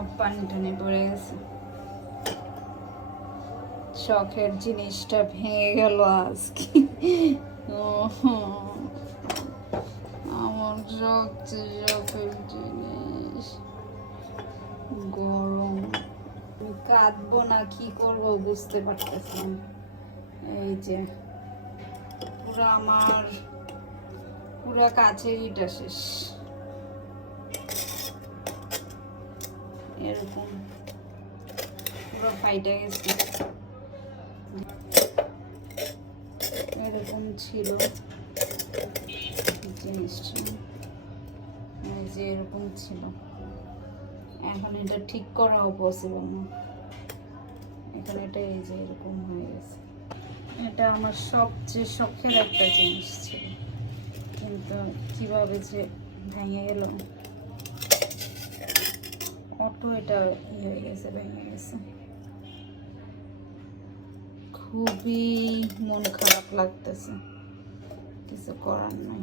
সব পানি টানি পড়ে গেছে। শখের জিনিসটা ভেঙে গেল আজকে। আমার সবচেয়ে শখের জিনিস গরম। কাঁদবো না কি করবো বুঝতে পারতেছি না। এই যে পুরা কাছের ইটা শেষ, এরকম পুরো ফাইটে গেছে। এরকম ছিল জিনিসটা, এই যে এরকম ছিল। এখন এটা ঠিক করাও পসিবল না। এখানে এটা এই যে এরকম হয়ে গেছে। এটা আমার সবচেয়ে শখের একটা জিনিস ছিল, কিন্তু কিভাবে যে ভেঙে গেল। অটো এটা হয়ে গেছে, ভেঙে গেছে। খুবই মন খারাপ লাগতেছে, কিছু করার নাই।